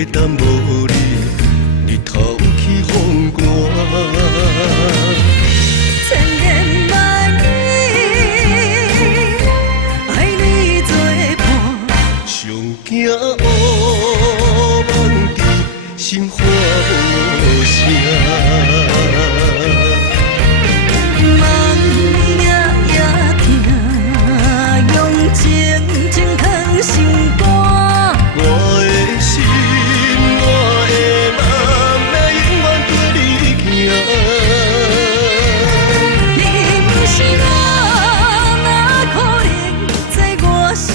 袂当无你，日头起风寒。千言万语，爱你作伴，上惊乌梦伫心喊无声。梦夜夜听，用情情藏心肝。我的心，我的梦，要永远跟你行。你不是我，哪可能在我心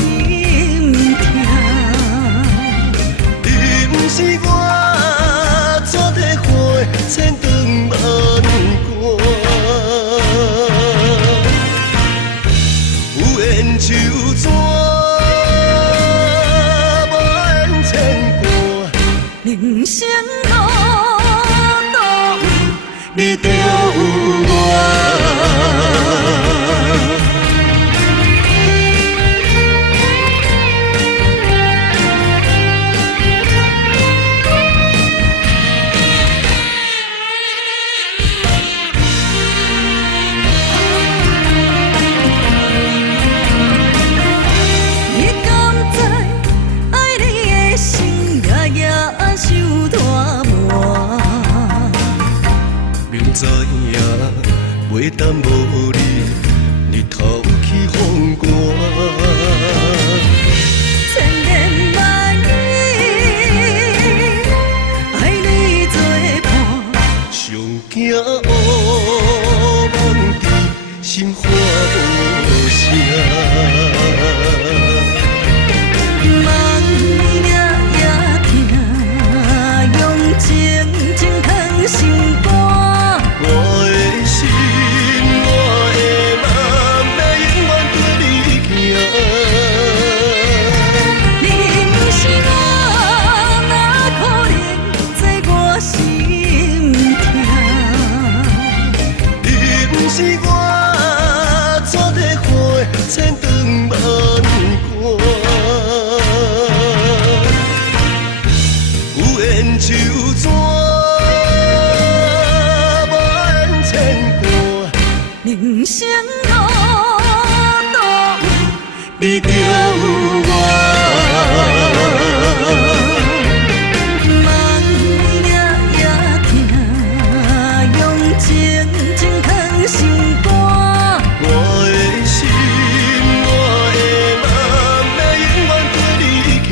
痛？你不是我，怎地花千长万关？有缘就怎？人生路途有你就有我。你敢知爱你的心夜夜受拖磨？明知影袂当无你，日头起风寒。千言万语，爱你作伴，上惊乌梦伫心喊无声。梦夜夜听，用情情藏心肝。我的心，我的梦，要永远跟你行。你不是我，哪可能在我心痛？你不是我，怎地花千长万关？有缘就怎？人生路途有你就有我。梦夜夜听，用情情藏心肝。我的心，我的梦，要永远跟你行。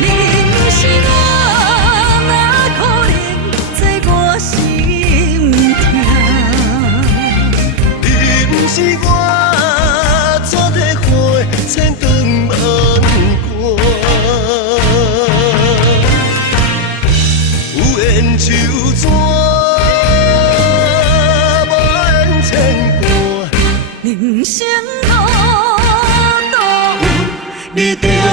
你不是我，哪可能在我心痛？你不是我，怎地花千长万关？有缘就怎？万千关。人生路途有你就有